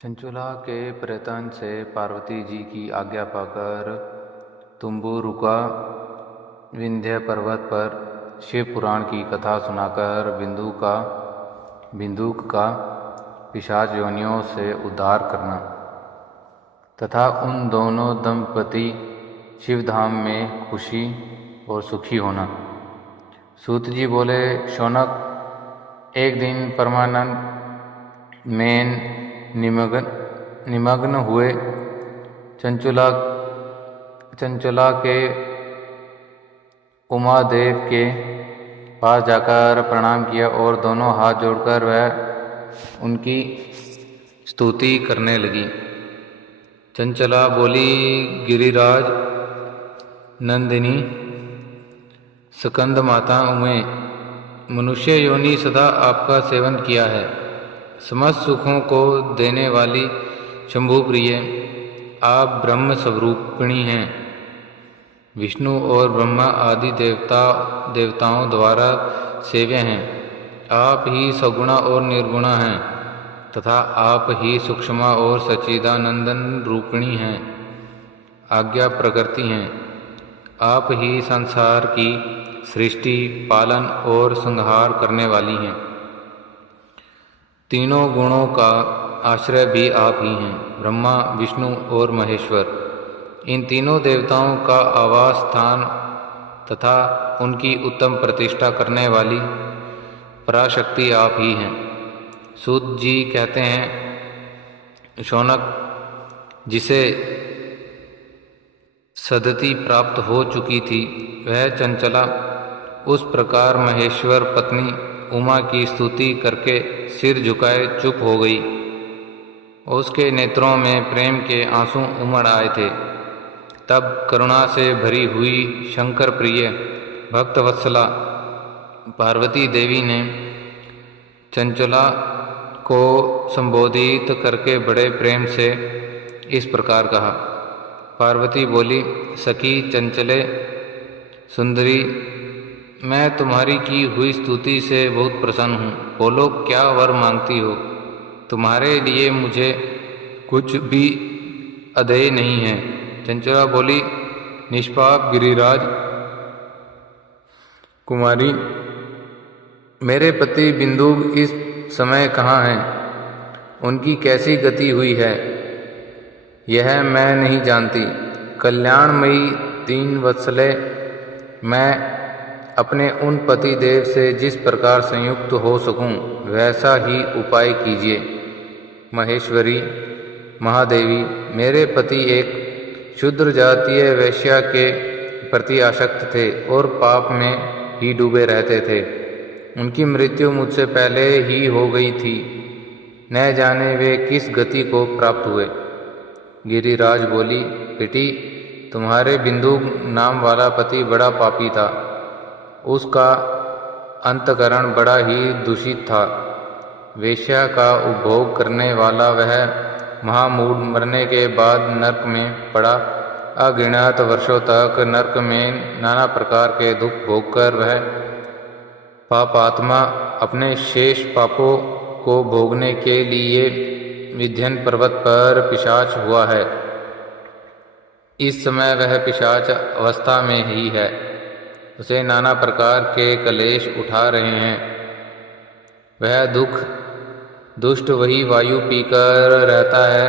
चंचुला के प्रयत्न से पार्वती जी की आज्ञा पाकर तुम्बुरुका विंध्य पर्वत पर शिव पुराण की कथा सुनाकर बिंदुक का पिशाच योनियों से उद्धार करना तथा उन दोनों दंपति शिवधाम में खुशी और सुखी होना। सूत जी बोले, शौनक, एक दिन परमानंद में निमग्न हुए चंचला के उमादेव के पास जाकर प्रणाम किया और दोनों हाथ जोड़कर वह उनकी स्तुति करने लगी। चंचला बोली, गिरिराज नंदिनी स्कंद माता उमे, मनुष्य योनि सदा आपका सेवन किया है। समस्त सुखों को देने वाली शंभु प्रिय, आप ब्रह्म स्वरूपिणी हैं। विष्णु और ब्रह्मा आदि देवताओं द्वारा सेव्य हैं। आप ही सगुणा और निर्गुणा हैं तथा आप ही सूक्ष्मा और सच्चिदानंदन रूपिणी हैं, आज्ञा प्रकृति हैं। आप ही संसार की सृष्टि, पालन और संहार करने वाली हैं। तीनों गुणों का आश्रय भी आप ही हैं, ब्रह्मा, विष्णु और महेश्वर। इन तीनों देवताओं का आवास स्थान तथा उनकी उत्तम प्रतिष्ठा करने वाली पराशक्ति आप ही हैं। सूत जी कहते हैं, शौनक, जिसे सदति प्राप्त हो चुकी थी वह चंचला उस प्रकार महेश्वर पत्नी उमा की स्तुति करके सिर झुकाए चुप हो गई। उसके नेत्रों में प्रेम के आंसू उमड़ आए थे। तब करुणा से भरी हुई शंकर प्रिय भक्तवत्सला पार्वती देवी ने चंचला को संबोधित करके बड़े प्रेम से इस प्रकार कहा। पार्वती बोली, सखी चंचले सुंदरी, मैं तुम्हारी की हुई स्तुति से बहुत प्रसन्न हूँ। बोलो, क्या वर मांगती हो? तुम्हारे लिए मुझे कुछ भी अदेय नहीं है। चंचला बोली, निष्पाप गिरिराज कुमारी, मेरे पति बिंदु इस समय कहाँ हैं? उनकी कैसी गति हुई है यह मैं नहीं जानती। कल्याणमयी दीन वत्सले, मैं अपने उन पति देव से जिस प्रकार संयुक्त हो सकूं वैसा ही उपाय कीजिए। महेश्वरी महादेवी, मेरे पति एक शूद्र जातीय वैश्या के प्रति आसक्त थे और पाप में ही डूबे रहते थे। उनकी मृत्यु मुझसे पहले ही हो गई थी। न जाने वे किस गति को प्राप्त हुए। गिरिराज बोली, बेटी, तुम्हारे बिंदु नाम वाला पति बड़ा पापी था। उसका अंतकरण बड़ा ही दूषित था। वेश्या का उपभोग करने वाला वह महामूढ़ मरने के बाद नरक में पड़ा। अगिनत वर्षों तक नरक में नाना प्रकार के दुख भोगकर वह पापात्मा अपने शेष पापों को भोगने के लिए विंध्य पर्वत पर पिशाच हुआ है। इस समय वह पिशाच अवस्था में ही है। उसे नाना प्रकार के कलेश उठा रहे हैं। वह दुष्ट वही वायु पीकर रहता है,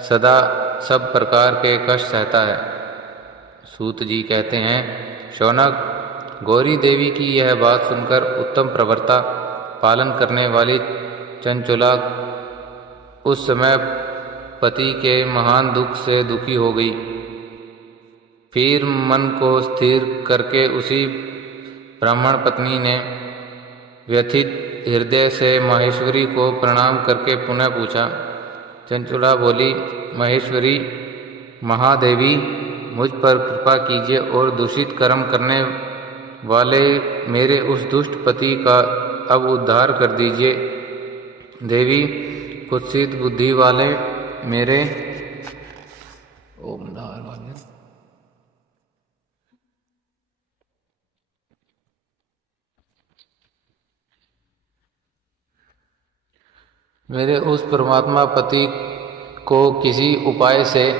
सदा सब प्रकार के कष्ट सहता है। सूत जी कहते हैं, शौनक, गौरी देवी की यह बात सुनकर उत्तम प्रवृत्ता पालन करने वाली चंचला उस समय पति के महान दुख से दुखी हो गई। फिर मन को स्थिर करके उसी ब्राह्मण पत्नी ने व्यथित हृदय से माहेश्वरी को प्रणाम करके पुनः पूछा। चंचला बोली, महेश्वरी महादेवी, मुझ पर कृपा कीजिए और दूषित कर्म करने वाले मेरे उस दुष्ट पति का अब उद्धार कर दीजिए। देवी, कुत्सित बुद्धि वाले मेरे मेरे उस परमात्मा पति को किसी उपाय से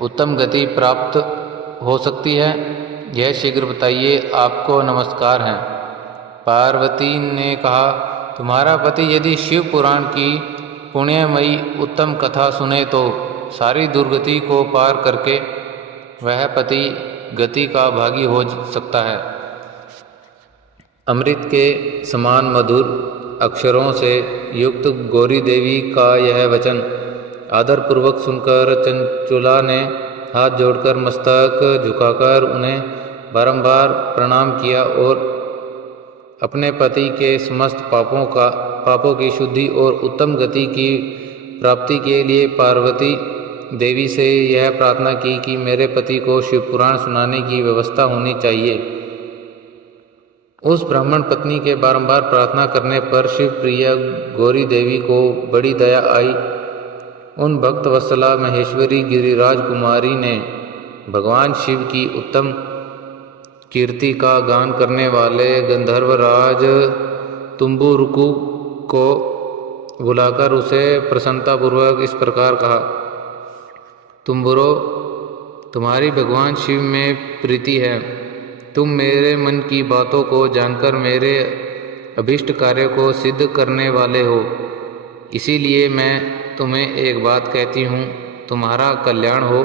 उत्तम गति प्राप्त हो सकती है? यह शीघ्र बताइए, आपको नमस्कार है। पार्वती ने कहा, तुम्हारा पति यदि शिव पुराण की पुण्यमयी उत्तम कथा सुने तो सारी दुर्गति को पार करके वह पति गति का भागी हो सकता है। अमृत के समान मधुर अक्षरों से युक्त गौरी देवी का यह वचन आदरपूर्वक सुनकर चंचुला ने हाथ जोड़कर मस्तक झुकाकर उन्हें बारंबार प्रणाम किया और अपने पति के समस्त पापों की शुद्धि और उत्तम गति की प्राप्ति के लिए पार्वती देवी से यह प्रार्थना की कि मेरे पति को शिव पुराण सुनाने की व्यवस्था होनी चाहिए। उस ब्राह्मण पत्नी के बारंबार प्रार्थना करने पर शिव प्रिया गौरी देवी को बड़ी दया आई। उन भक्त वत्सला महेश्वरी गिरिराज कुमारी ने भगवान शिव की उत्तम कीर्ति का गान करने वाले गंधर्वराज तुम्बुरुकु को बुलाकर उसे प्रसन्नतापूर्वक इस प्रकार कहा, तुम्बुरो, तुम्हारी भगवान शिव में प्रीति है। तुम मेरे मन की बातों को जानकर मेरे अभीष्ट कार्य को सिद्ध करने वाले हो। इसीलिए मैं तुम्हें एक बात कहती हूँ, तुम्हारा कल्याण हो।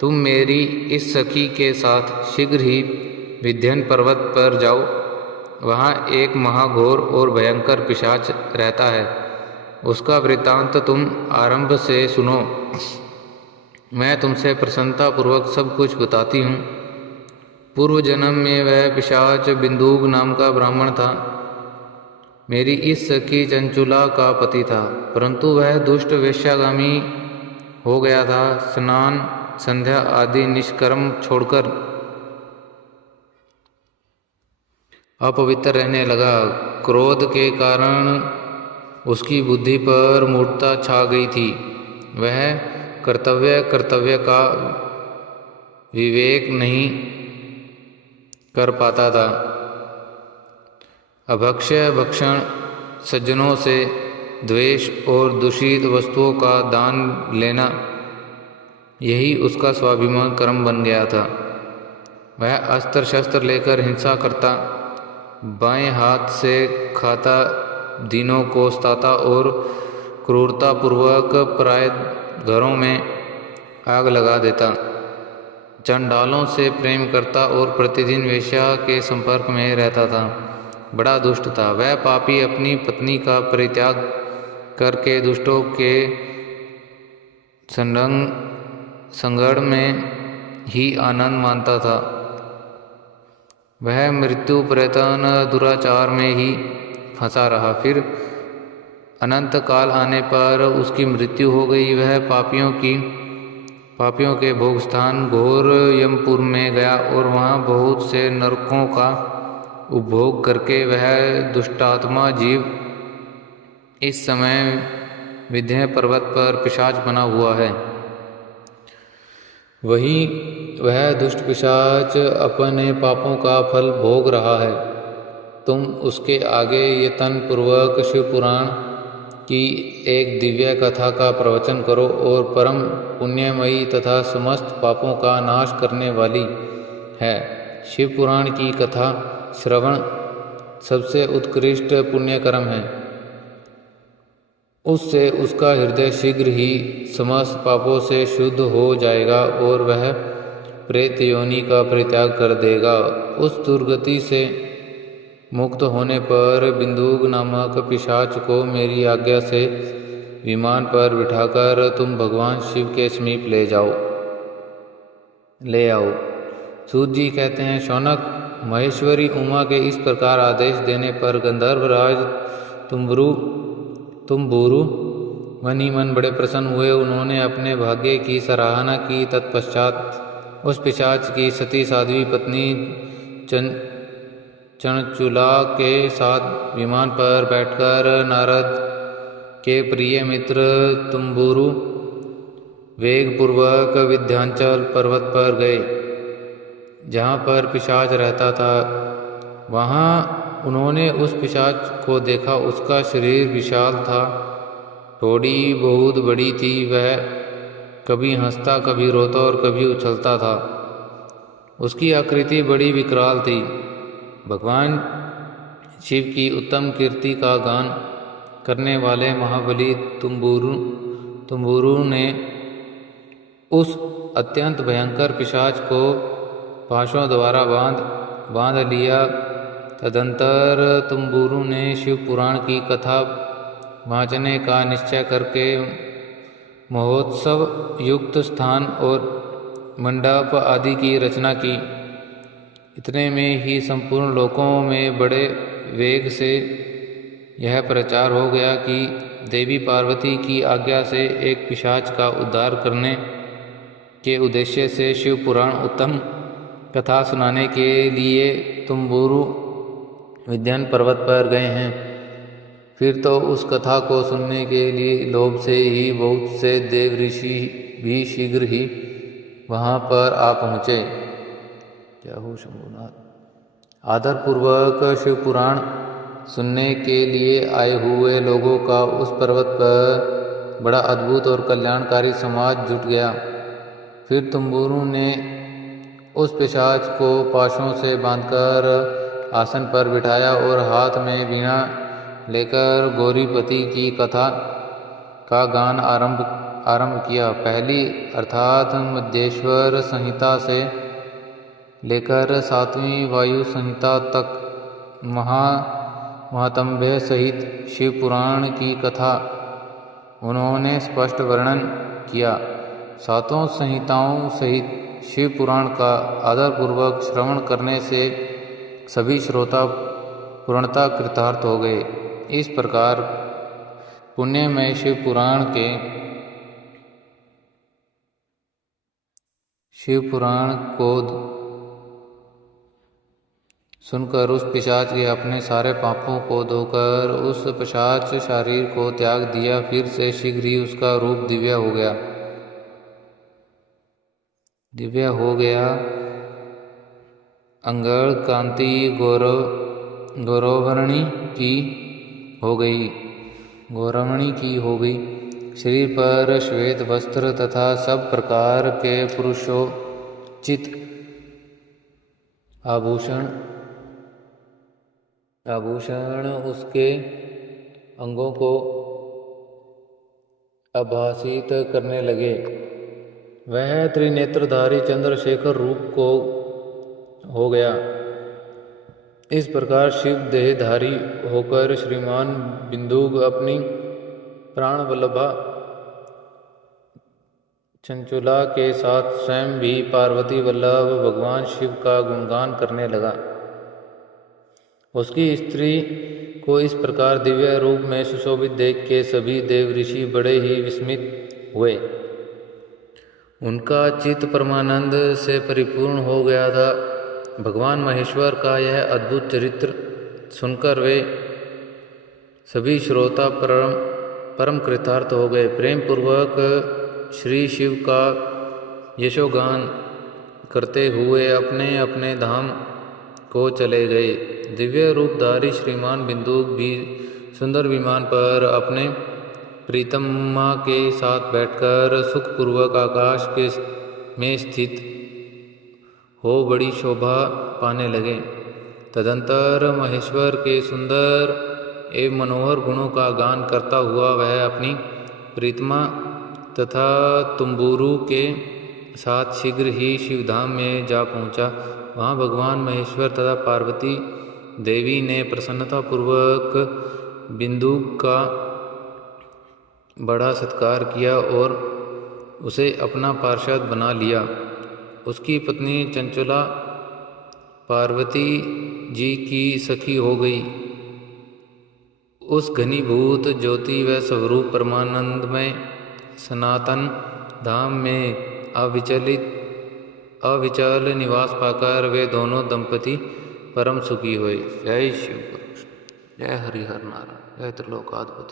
तुम मेरी इस सखी के साथ शीघ्र ही विंध्य पर्वत पर जाओ। वहाँ एक महाघोर और भयंकर पिशाच रहता है। उसका वृत्तांत तुम आरंभ से सुनो। मैं तुमसे प्रसन्नतापूर्वक सब कुछ बताती हूँ। पूर्व जन्म में वह पिशाच बिंदुक नाम का ब्राह्मण था। मेरी इस सखी चंचुला का पति था, परंतु वह दुष्ट वेश्यागामी हो गया था। स्नान संध्या आदि निष्कर्म छोड़कर अपवित्र रहने लगा। क्रोध के कारण उसकी बुद्धि पर मूढ़ता छा गई थी। वह कर्तव्य का विवेक नहीं कर पाता था। अभक्ष्य भक्षण, सज्जनों से द्वेष और दूषित वस्तुओं का दान लेना, यही उसका स्वाभिमान कर्म बन गया था। वह अस्त्र शस्त्र लेकर हिंसा करता, बाएं हाथ से खाता, दीनों को सताता और क्रूरतापूर्वक पराये घरों में आग लगा देता, चंडालों से प्रेम करता और प्रतिदिन वेश्या के संपर्क में रहता था। बड़ा दुष्ट था। वह पापी अपनी पत्नी का परित्याग करके दुष्टों के संगड़ में ही आनंद मानता था। वह मृत्यु पर्यंत दुराचार में ही फंसा रहा। फिर अनंत काल आने पर उसकी मृत्यु हो गई। वह पापियों के भोग स्थान घोर यमपुर में गया और वहाँ बहुत से नरकों का उपभोग करके वह दुष्टात्मा जीव इस समय विंध्य पर्वत पर पिशाच बना हुआ है। वही वह दुष्ट पिशाच अपने पापों का फल भोग रहा है। तुम उसके आगे यत्न पूर्वक शिव पुराण की एक दिव्य कथा का प्रवचन करो और परम पुण्यमयी तथा समस्त पापों का नाश करने वाली है। शिव पुराण की कथा श्रवण सबसे उत्कृष्ट पुण्य कर्म है। उससे उसका हृदय शीघ्र ही समस्त पापों से शुद्ध हो जाएगा और वह प्रेत योनि का परित्याग कर देगा। उस दुर्गति से मुक्त होने पर बिंदुक नामक पिशाच को मेरी आज्ञा से विमान पर बिठाकर तुम भगवान शिव के समीप ले आओ। सूत जी कहते हैं, शौनक, महेश्वरी उमा के इस प्रकार आदेश देने पर गंधर्वराज तुम्बुरु मन ही मन बड़े प्रसन्न हुए। उन्होंने अपने भाग्य की सराहना की। तत्पश्चात उस पिशाच की सती साध्वी पत्नी चंचुला के साथ विमान पर बैठकर नारद के प्रिय मित्र तुम्बुरु वेगपूर्वक विंध्याचल पर्वत पर गए, जहाँ पर पिशाच रहता था। वहाँ उन्होंने उस पिशाच को देखा। उसका शरीर विशाल था थोड़ी बहुत बड़ी थी। वह कभी हंसता, कभी रोता और कभी उछलता था। उसकी आकृति बड़ी विकराल थी। भगवान शिव की उत्तम कीर्ति का गान करने वाले महाबली तुम्बुरु ने उस अत्यंत भयंकर पिशाच को पाशों द्वारा बांध लिया। तदंतर तुम्बुरु ने शिव पुराण की कथा वाँचने का निश्चय करके महोत्सव युक्त स्थान और मंडप आदि की रचना की। इतने में ही संपूर्ण लोकों में बड़े वेग से यह प्रचार हो गया कि देवी पार्वती की आज्ञा से एक पिशाच का उद्धार करने के उद्देश्य से शिव पुराण उत्तम कथा सुनाने के लिए तुम्बुरु विंध्य पर्वत पर गए हैं। फिर तो उस कथा को सुनने के लिए लोभ से ही बहुत से देव ऋषि भी शीघ्र ही वहाँ पर आ पहुँचे। क्या हो शंभुनाथ। आदरपूर्वक शिव पुराण सुनने के लिए आए हुए लोगों का उस पर्वत पर बड़ा अद्भुत और कल्याणकारी समाज जुट गया। फिर तुम्बुरु ने उस पिशाच को पाशों से बांधकर आसन पर बिठाया और हाथ में वीणा लेकर गौरीपति की कथा का गान आरंभ किया। पहली अर्थात मध्येश्वर संहिता से लेकर 7वीं वायु संहिता तक महातम्भ्य सहित शिव पुराण की कथा उन्होंने स्पष्ट वर्णन किया। 7 संहिताओं सहित शिव पुराण का आदरपूर्वक श्रवण करने से सभी श्रोता पूर्णतः कृतार्थ हो गए। इस प्रकार पुण्यमय शिव पुराण को सुनकर उस पिशाच के अपने सारे पापों को धोकर उस पिशाच शरीर को त्याग दिया। फिर से शीघ्र ही उसका रूप दिव्य हो गया। अंगड़ कांति गौरवणी की हो गई। शरीर पर श्वेत वस्त्र तथा सब प्रकार के पुरुषोचित आभूषण उसके अंगों को आभासित करने लगे। वह त्रिनेत्रधारी चंद्रशेखर रूप को हो गया। इस प्रकार शिव देहधारी होकर श्रीमान बिंदुग अपनी प्राण वल्लभा चंचुला के साथ स्वयं भी पार्वती वल्लभ भगवान शिव का गुणगान करने लगा। उसकी स्त्री को इस प्रकार दिव्य रूप में सुशोभित देख के सभी देव ऋषि बड़े ही विस्मित हुए। उनका चित्त परमानंद से परिपूर्ण हो गया था। भगवान महेश्वर का यह अद्भुत चरित्र सुनकर वे सभी श्रोता परम कृतार्थ हो गए। प्रेम पूर्वक श्री शिव का यशोगान करते हुए अपने अपने धाम को चले गए। दिव्य रूपधारी श्रीमान बिंदुक भी सुंदर विमान पर अपने प्रीतमा के साथ बैठकर सुखपूर्वक आकाश में स्थित हो बड़ी शोभा पाने लगे। तदंतर महेश्वर के सुंदर एवं मनोहर गुणों का गान करता हुआ वह अपनी प्रीतमा तथा तुम्बुरु के साथ शीघ्र ही शिवधाम में जा पहुंचा। वहां भगवान महेश्वर तथा पार्वती देवी ने प्रसन्नतापूर्वक बिंदुक का बड़ा सत्कार किया और उसे अपना पार्षद बना लिया। उसकी पत्नी चंचुला पार्वती जी की सखी हो गई। उस घनीभूत ज्योति व स्वरूप परमानंदमय सनातन धाम में अविचल निवास पाकर वे दोनों दंपति परम सुखी हुए। जय शिव, जय हरिहर नारायण, जय त्रिलोकाधिपति।